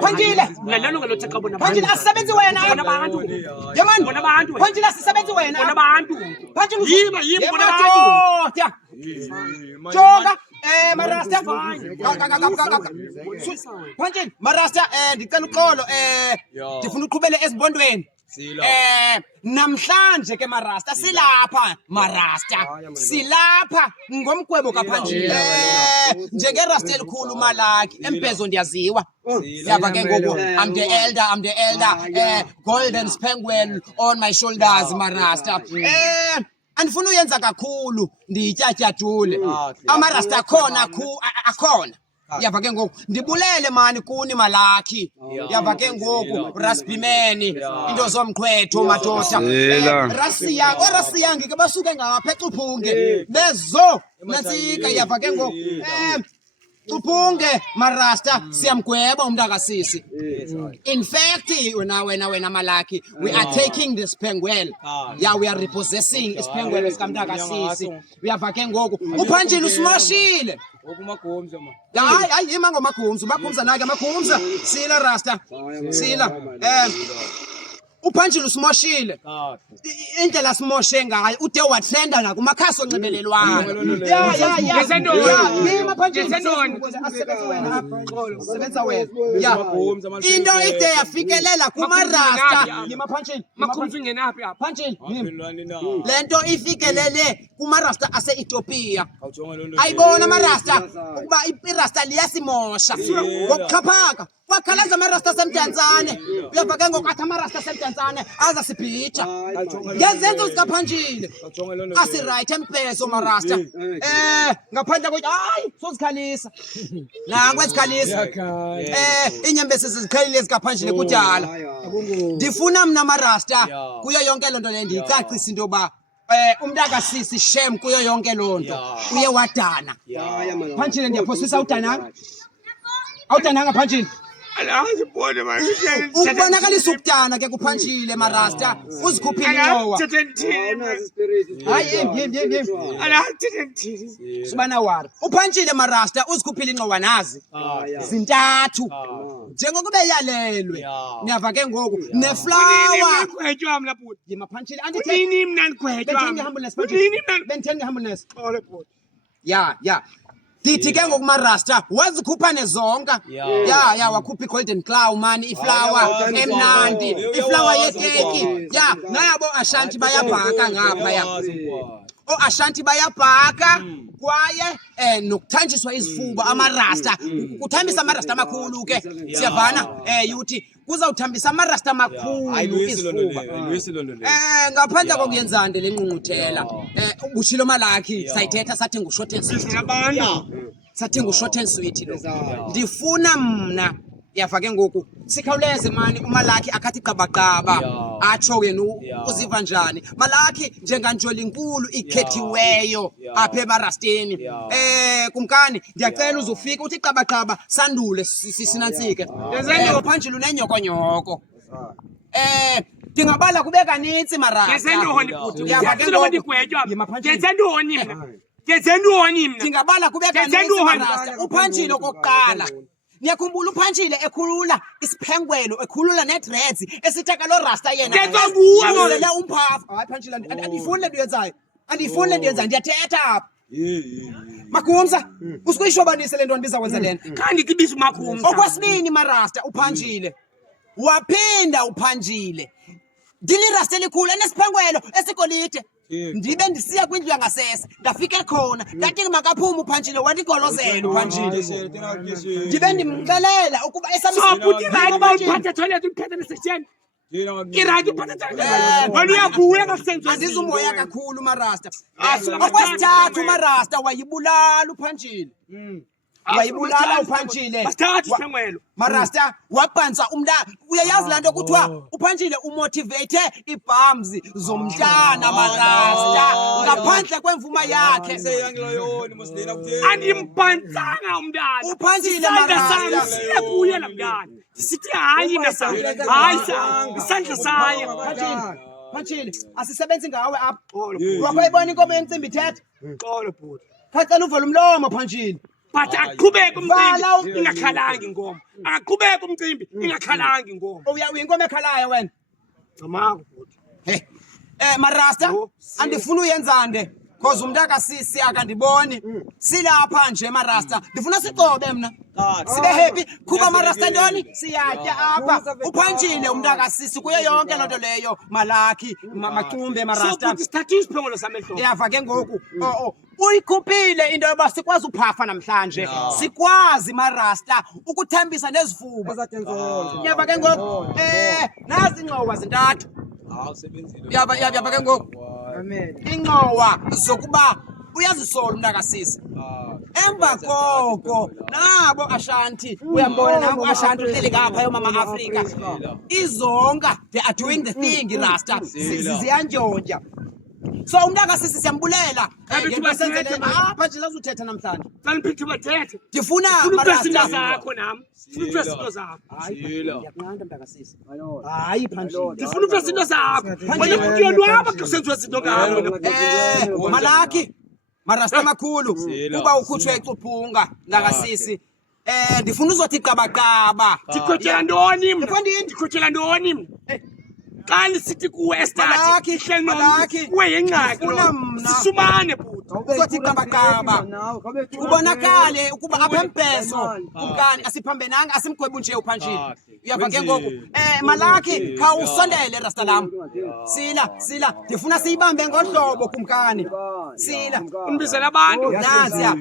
Phanjile Phanjile asisebenzi wena bona abantu yamani bona abantu Phanjile asisebenzi wena bona abantu Phanjile yima bona abantu jonga marasta Phanjile marasta ndicela uxolo ndifuna uqhubele ezibondweni namhlanje ke marasta silapha silapha ngomgwebo kaPhanjile njenge rasta elikhulu malaki empezo ndiyaziwa yaba ke ngoku I'm the elder golden spangle on my shoulders marasta andifuna uyenza kakhulu ndiyityatyadule amarasta akhona yava ke ngoku ndibulele mani kuni malaki yava ke ngoku raspimeni into zomqwetho madoda rasiya ngike basuke ngapha eCuphunge bezo nantsika yava ke ngoku Cuphunge marasta siyamgweba umntakasisi in fact wena malaki we are taking this Sphengwele we are repossessing Sphengwele sikamntakasisi uyava ke ngoku uPhanjile usimoshile hayi yima ngomagumza nake amagumza sila rasta sila uPhanjile usimoshile indlela simoshe ngayo ude watrenda na kumakhasi onxibelelwano yima Phanjile sebenza wena into ide yafikelela kumarasta yima Phanjile makhumzi ngenaphi apha Phanjile lento ifikelele kumarasta ase-Ethiopia ayibona amarasta ukuba irasta liyasimosha ngokuxhaphaka wakhalaza amarasta asemdantsane uyava ke ngoku athi amarasta asemdantsane aza sibhija ngezenzo zikaPhanjile asiright empeso marasta ngaphandle kokuthi hayi sozikhalisa nangu ezikhalisa inyembezi zizikhalile zikaPhanjile kudala ndifuna mna amarasta kuyo yonke lonto le ndiyicacisa into yoba umntakasisi shem kuyo yonke lonto uye wadana Phanjile ndiyaphosisa awudananga Phanjile ubonakalisa ukudana ke kuPhanjile marasta uzikhuphile inqowa hayi subana wari uPhanjile marasta uzikhuphile inqowa nazi zintathu njengokube yalelwe niyava ke ngoku neflower Gwetjwa mna bhuti yima Phanjile yini mna ndigwetjwa benthenga ihambulance ya Dithi ke ngokumarasta wazikhupha nezonka wakhupha iGolden Claw mani iflower emnandi iflower yekeki nayabo Ashanti bayabhaka ngapha Ashanti bayabhaka kwaye nokuthanjiswa izifuba amarasta kuthambisa amarasta amakhulu ke siyavana yuthi kuzawuthambisa amarasta amakhulu izifuba ngaphandle kokuyenzande lenqunquthela ubushilo malaki sayithetha sathi ngushort and sweet sathi ngushort and sweet lo ndifuna mna yava ke ngoku sikhawuleze mani umalaki akathi qabaqaba atsho yena uziva njani malaki njenganjoli inkulu ikhethiweyo apha emarasteni kumkani ndiyacela uzofika uthi qabaqaba sandule sinantsike Phanjile unenyokonyoko ndingabala kube kanintsi marasta ndingabala kube kanintsi marasta uPhanjile okokuqala niyakhumbula uPhanjile ekhulula isiphengwelo ekhulula nedreads esitheka lo rasta yena ngezele umphafu hayi Phanjile andifuni lento yenzayo ndiyathetha apha Makhumza usikuyishobanise lento ndizawenza lena kandithi bisu Makhumza okwesibini marasta uPhanjile waphinda uPhanjile ndilirasta elikhulu enesiphengwelo esikolide ndibe ndisiya kwindlu yangasese ndafika khona ndathi makaphume uPhanjile wathi golozela uPhanjile ndibe ndimxelela ukuba esambuti right bawuphatha toilet uphethe nesection irayi uphatha wena uyavuya kasenzo azizumoya kakhulu marasta okwesithathu marasta wayibulala uPhanjile wayibulala uPhanjile marasta wabhanza uyayazi lanto kuthiwa uPhanjile umotivate iibums zomntana marasta ngaphandle kwemvuma yakhe andimbhanzanga umntana uPhanjile marasta siya kuye la mntana sithi hayi hayi isandla saye Phanjile asisebenzi ngawe apha wakho ibona inkomo yencimbi ithetha xolo bhuti phacela uvela umlomo Phanjile but aqhubeke umcimbi ingakhalangi ingoma aqhubeke umcimbi ingakhalangi ingoma uyinkomo ekhalayo wena ngamanga hey marasta andifuna uyenzande cause umntakasisi akandiboni silapha nje marasta ndifuna sicobe mna sibe happy kuba marasta ntoni siyatya apha uphanjile umntakasisi kuyo yonke lonto leyo malakhi macumbe marasta so sithatha isiphongolo samehlo yava ke ngoku uyikhuphile into yoba sikwazi uphafa namhlanje sikwazi marasta ukuthambisa nezifuba yava ke ngoku nazi ingxowa zintathu yava ke ngoku ingxowa zokuba uyazisola umntakasisi emva koko nabo Ashanti uyambona nabo Ashanti uhleli ngapha yomama Afrika izonga they are doing the thing rasta ziyantshontsha so umntakasisi siyambulela ngesenzele apha nje lazuthetha namhlanje saniphithi bathethe ndifuna marasta zakho nami ufuna izinto zakho ngiyakunqanda mntakasisi hayi phandle ndifuna izinto zakho wena uyonwaba xa senziwa izinto ngabo malaki marasta makhulu kuba ukhutshwe icuphunga mntakasisi ndifuna uzothi qabaqaba ndikhotshela ntoni mna ndikhotshela ntoni mna xa lisithi kuwe esithathe malaki kuwe yengxaki sisumane bhuti uzothi qabaqaba kubonakale ukuba apha empeso kumkani asiphambenanga asimgwebu nje uphanjile uyava ke ngoku malaki khawusondele rasta lam sila ndifuna siyibambe ngohlobo kumkani sila unibizela abantu naziya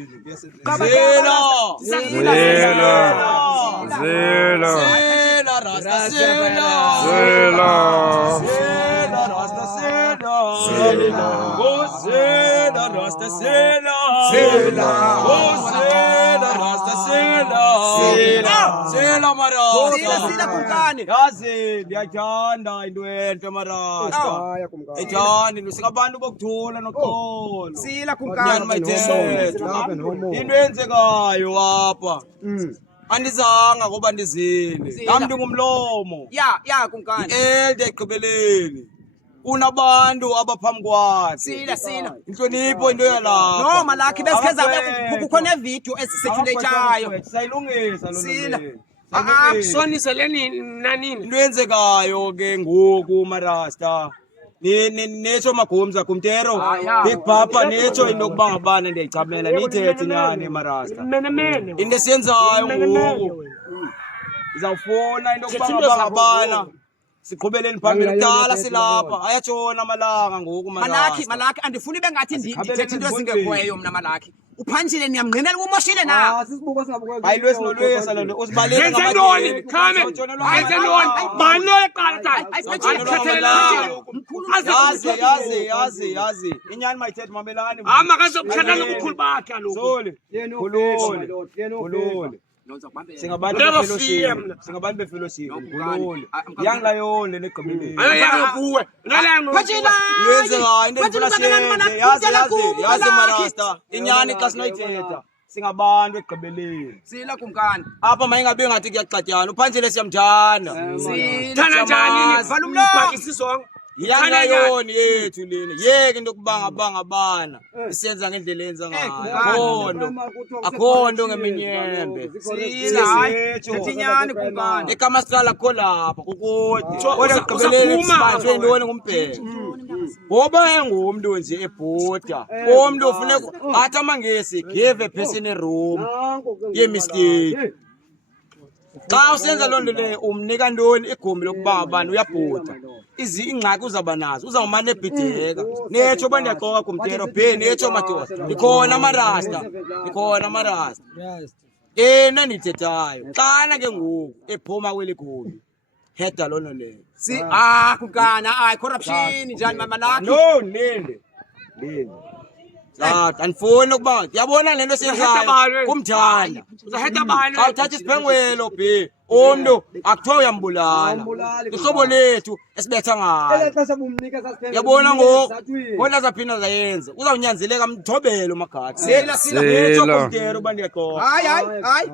sila kumkani yazi ndiyathanda into enhle marasta ethanda lusika abantu bokuthula noxolo sila kumkani into enzekayo apha andizanga ngoba ndizile nami ndingumlomo ya kumkani elde egqibeleni unabantu abaphambi kwakhe sila inhlonipho into yalapha no malaki besikeza kukho nevideo esiseculateayo sayilungisa sila sonise leni nanini into yenzekayo ke ngoku marasta netsho magomza kumtero big papa netsho into yokuba ngabana ndiyayichamela niyithethe nyani marasta into esiyenzayo ngoku izawufuna into yokuba ngabana siqhubeleni phambili kudala silapha ayatshona amalanga ngoku malaki andifuni bengathi ndithethe into ezingekhoyo mna malaki uphanjile niyamngqinela umoshile na ayilwesi nolwesa lento usibaleke yenze ntoni khame yenze ntoni bani lo eqala yazi inyani mayithethe mamelani hamba kazokuhlala nobukhulu bakhe kaloku soli khulule singabantu befellowship ngulule yangilayonde negqibeleni ayoyangakuwe yazi marasta inyani xa sinoyithetha singabantu egqibeleni sila kumkani apha mayingabe ngathi kuyaxatyana uphanjile siyamthanda thana njani vala umloko isizonke yangilayoni yethu lena yeke into yokubanga bana isenza ngendlela enza ngayo akho nto ngeminyembe inyani kumkani igama siqala kho lapha kukude kodwa ekugqibeleni sibanjwe ntoni ngumbheka ngoba engumntu nje ebhuda umntu ofuneka athi amangesi give a person a room ye-mistake xa usenza loo nto leyo umnika ntoni igumbi lokuba abantu uyabhuda ingxaki uzawuba nazo uzawumane ebhideka netsho uba ndiyaxoka kumtero be netsho madoda ndikhona amarasta ena ndithethayo xana ke ngoku ephuma kweli gumbi heda loo nto leyo kumkana corruption njani malaki no linde andifuni ukuba ndiyabona le nto siyenzayo kumthanda awuthatha isiphengwelo b umntu akuthiwa uyambulala ihlobo lethu esibetha ngalo yabona ngoku kodwa zaphinda zayenza uzawunyanzeleka mthobele umagadi netsho kumtero uba ndiyaxoka hayi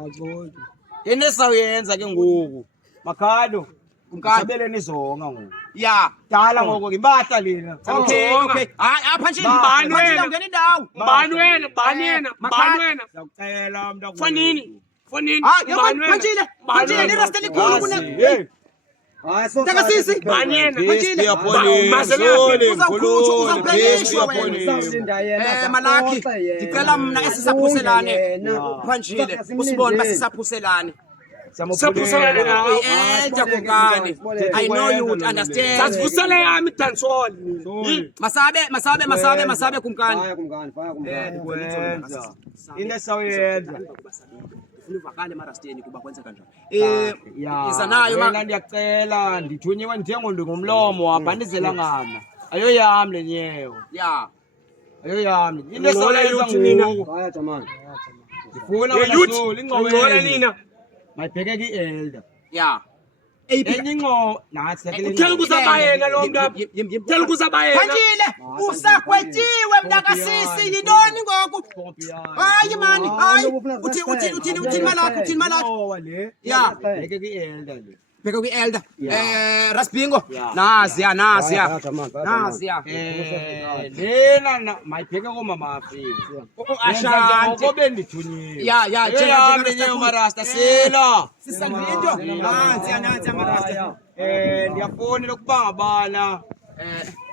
into esizawuyenza ke ngoku makhado mthobeleni izonga ngoku ya dala ngoko ke impahla lena okay hayi Phantshile Mbani Phantshile wena? ungena indawo Mbani wena? Mbani yena? Mbani wena? Ndiyakucela mntakwethu. Fonini. Fonini. hayi Mbani wena? Phantshile irasta likhulu kune Takasisi Mbani yena? Malaki ndicela mna esisaphuselane Phantshile usibone basisaphuselane Saphuselane nawe. Jakumkani I know you would understand Sasivusele yami dancehall. masabe kumkani Kwenza into esawuyenza uvakale marasteni kuba kwenza kanjani iza nayo wena ndiyacela ndithunyiwe ndithengondwe ngomlomo wabhandizela ngama ayoyami le nyewo ya ayoyami into Ngola esawuyenza yuthi nina. ngoku ndifuna wena Youth. Zulu, Ngola nina. mayibheke ki-elder ya enye ingqo nathi Uthela ukuzabayena lo mntu. Uthela ukuzabayena. Phantshile usagwetyiwe mntakasisi yintoni ngoku hayi mani hayi uthini malakho le ya bheke ki-elder le bheka kwi-elder Rasbingo naziya lena mayibheke koomama afika Ashanti ngoko bendithunyiwe ya ayoyami le nyewo marasta sela sisanvinto nansi amarasta ndiyafowunela ukuba ngabana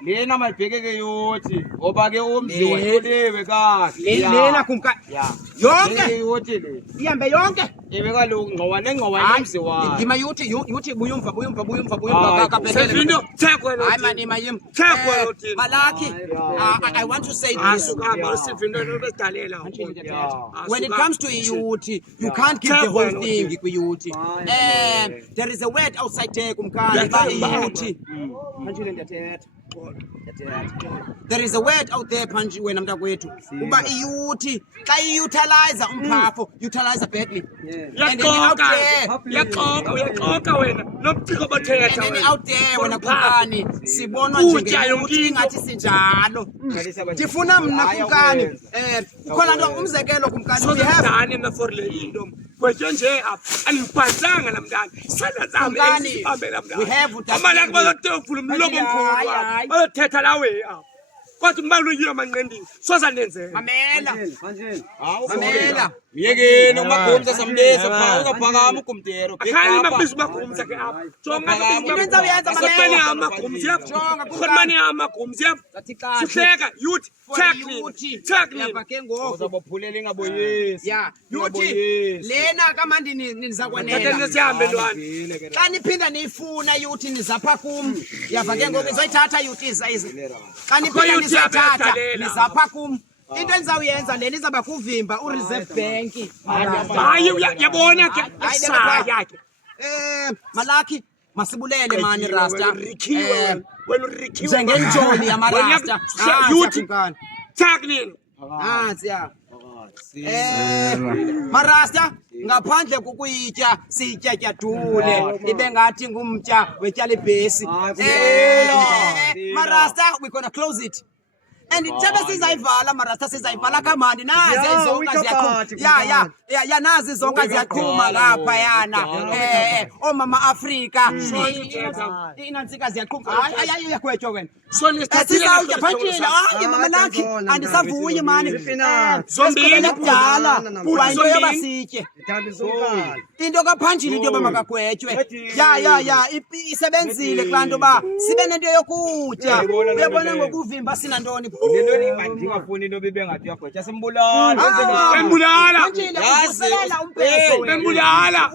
lena mayibheke ke yothi ngoba ke umzi wahloliwe kahle lena kumka yonke yothi le ihambe yonke ibe kaloku ngqowane umzi wayo yima yuthi buyumva Sevindo. Check wena. hayi mani mayim Check wena. Malaki I want to say this Asukama Sevindo nobedalela. when it comes to youth, you can't keep the whole thing with youth. There is a word outside there, kumkani, by youth. Phantshile ndiyathetha. There is a word out there, Panji, when I'm wetu. Uba youth, xa utilize umphapho, utilize badly. And then out there, Uyaxoka wena. Nomthiko bathetha. and then out there when kumkani, sibonwa njengeyouth ngathi sinjalo. Ndifuna mna kumkani, ukhona nto umzekelo kumkani, we have Sozidani naforle into. Kwethe nje apha anibhazanga namntana. Sana zami ezibambela mntana. We have that Amalaka bazotevula umlomo omkhulu. Bayothetha lawe apha. Kodwa umbalulekile amanqendini. Soza nenzela. mamela. myekeni umagumza sambesa phaa uzaphakama ugumtero Akhali mabizo magumza ke apha. Jonga Into endizawuyenza, mamela. Asepeni amagumzi yapha. Jonga, Khonmani amagumzi yapha. Sihleka youth check Yava ke ngoku. uzabophulela ingaboyisi Ya, yuthi lena kamandi niza Thatha kwanela. sihambe ntwana. Xa niphinda niyifuna yuthi nizapha kum. Yava ke ngoku izoyithatha yuthi izi. Xa niphinda yuthi nizoyithatha yabethalela. nizapha kum. Into endizawuyenza le nizaba kuvimba ureserve bank. Hayi uyabona ke isaya yakhe. Malaki masibulele mani Rasta. Wena urikiwe. Njengenjoli yamarasta. Youth check nini. Siya. Marasta ngaphandle kokuyitya sityatyadule ibe ngathi ngumtya wetyalibhesi Marasta we gonna close it and tshebe sizayivala marasta sizayivala kamandi nazi izonka ziyaqhuma ya nazi izonka ziyaqhuma ngapha yana omama Afrika inantsika ziyaqhuma hayi uyagwetywa wena sizawutya Phantshile hayi mama lakhi andisavuyi mani Zombini kudala kuba into Zombini. yoba sitye into kaPhantshile into yoba makagwetywe ya isebenzile kulaa nto uba sibe nento yokutya uyabona ngokuvimba sinantoni ndingafuni into bibengathi uyagwetya simbulala Bembulala. Phantshile uvuselela umpeso wena. Bembulala.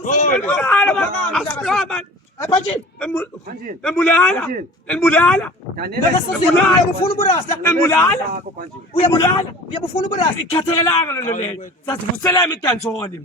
Phantshile Bembulala. Bembulala. uyabufuna uburasta Bembulala. uyabufuna uburasta Ikhathalelanga lona leyo. Sasivusela imidantsoni.